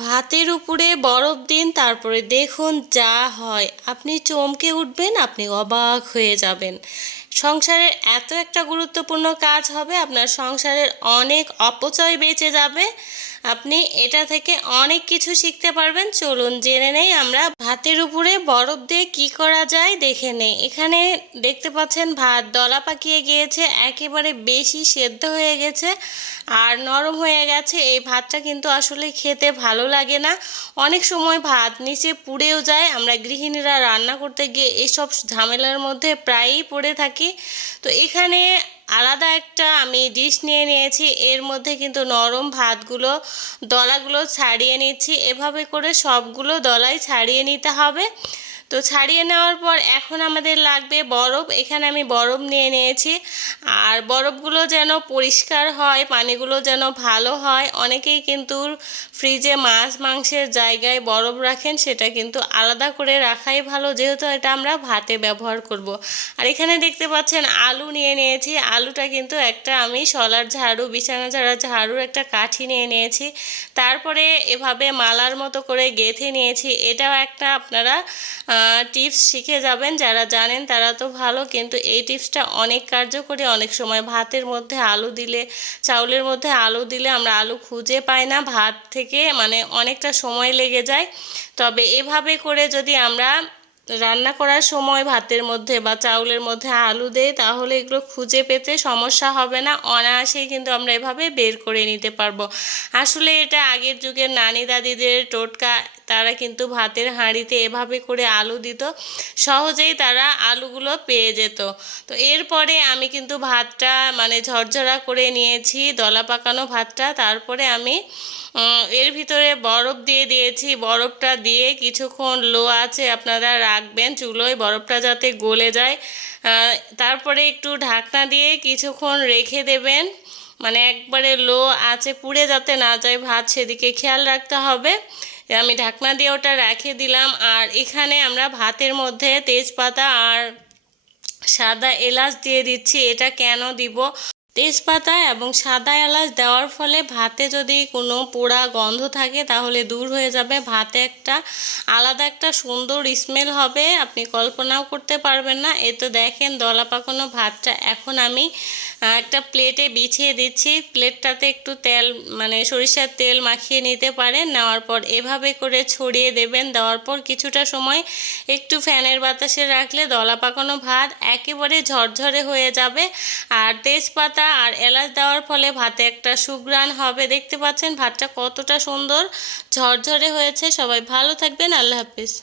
ভাতের উপরে বরফ দিন, তারপরে দেখুন যা হয়। আপনি চমকে উঠবেন, আপনি অবাক হয়ে যাবেন। সংসারের এত একটা গুরুত্বপূর্ণ কাজ হবে, আপনার সংসারের অনেক অপচয় বেঁচে যাবে। আপনি এটা থেকে অনেক কিছু শিখতে পারবেন। চলুন জেনে নেই আমরা ভাতের উপরে বরফ দিয়ে কি করা যায় দেখে নেই। এখানে দেখতে পাচ্ছেন ভাত দলা পাকিয়ে গিয়েছে, একেবারে বেশি সেদ্ধ হয়ে গেছে আর নরম হয়ে গেছে। এই ভাতটা কিন্তু আসলে খেতে ভালো লাগে না। অনেক সময় ভাত নিচে পুড়েও যায়। আমরা গৃহিণীরা রান্না করতে গিয়ে এসব ঝামেলার মধ্যে প্রায়ই পড়ে থাকি। তো এখানে আলাদা একটা আমি ডিশ নিয়ে নিয়েছি। এর মধ্যে কিন্তু নরম ভাতগুলো, দলাগুলো ছাড়িয়ে নিচ্ছি। এভাবে করে সবগুলো দলাই ছাড়িয়ে নিতে হবে। তো ছাড়িয়ে নেওয়ার পর এখন আমাদের লাগবে বরফ। এখানে আমি বরফ নিয়ে নিয়েছি। আর বরফগুলো যেন পরিষ্কার হয়, পানিগুলো যেন ভালো হয়। অনেকেই কিন্তু ফ্রিজে মাছ, মাংসের জায়গায় বরফ রাখেন, সেটা কিন্তু আলাদা করে রাখাই ভালো। যেহেতু এটা আমরা ভাতে ব্যবহার করব। আর এখানে দেখতে পাচ্ছেন আলু নিয়ে নিয়েছি। আলুটা কিন্তু একটা আমি সলার ঝাড়ু, বিছানা ঝাড়া ঝাড়ুর একটা কাঠি নিয়ে নিয়েছি। তারপরে এভাবে মালার মতো করে গেঁথে নিয়েছি। এটাও একটা আপনারা টিপস শিখে যাবেন। যারা জানেন তারা তো ভালো, কিন্তু এই টিপসটা অনেক কার্যকরী। অনেক সময় ভাতের মধ্যে আলু দিলে, চাউলের মধ্যে আলু দিলে আমরা আলু খুঁজে পাই না। ভাত থেকে মানে অনেকটা সময় লেগে যায়। তবে এভাবে করে যদি আমরা রান্না করার সময় ভাতের মধ্যে বা চাউলের মধ্যে আলু দেয় তাহলে এগুলো খুঁজে পেতে সমস্যা হবে না। অনায়াসেই কিন্তু আমরা এভাবে বের করে নিতে পারব। আসলে এটা আগের যুগের নানি দাদিদের টোটকা, তারা কিন্তু ভাতের হাঁড়িতে এভাবে করে আলু দিত, সহজেই তারা আলুগুলো পেয়ে যেত। তো এরপরে আমি কিন্তু ভাতটা মানে ঝরঝরা করে নিয়েছি, দলা পাকানো ভাতটা। তারপরে আমি এর ভিতরে বরফ দিয়ে দিয়েছি। বরফটা দিয়ে কিছুক্ষণ লো আছে, আপনারা রাখবেন, চুলোয় বরফটা যাতে গলে যায়। তারপরে একটু ঢাকনা দিয়ে কিছুক্ষণ রেখে দেবেন। মানে একবারে লো আছে পুড়ে যাতে না যায়, ভাত সেদিকে খেয়াল রাখতে হবে। আমি ঢাকনা দিয়ে ওটা রেখে দিলাম। আর এখানে আমরা ভাতের মধ্যে তেজপাতা আর সাদা এলাচ দিয়ে দিচ্ছি। এটা কেন দিব? তেজপাতা এবং সাদা এলাচ দেওয়ার ফলে ভাতে যদি কোনো পোড়া গন্ধ থাকে, তাহলে দূর হয়ে যাবে। ভাতে একটা আলাদা একটা সুন্দর স্মেল হবে, আপনি কল্পনাও করতে পারবেন না। এ তো দেখেন দলা পাকানো ভাতটা। এখন আমি একটা প্লেটে বিছিয়ে দিচ্ছি। প্লেটটাতে একটু তেল মানে সরিষার তেল মাখিয়ে নিতে পারেন। নেওয়ার পর এভাবে করে ছড়িয়ে দেবেন। দেওয়ার পর কিছুটা সময় একটু ফ্যানের বাতাসে রাখলে দলা পাকানো ভাত একেবারে ঝরঝরে হয়ে যাবে। আর তেজপাতা আর এলাচ দেওয়ার ফলে ভাতে একটা সুগ্রান হবে। দেখতে পাচ্ছেন ভাতটা কতটা সুন্দর, ঝরঝরে হয়েছে। সবাই ভালো থাকবেন। আল্লাহ হাফিজ।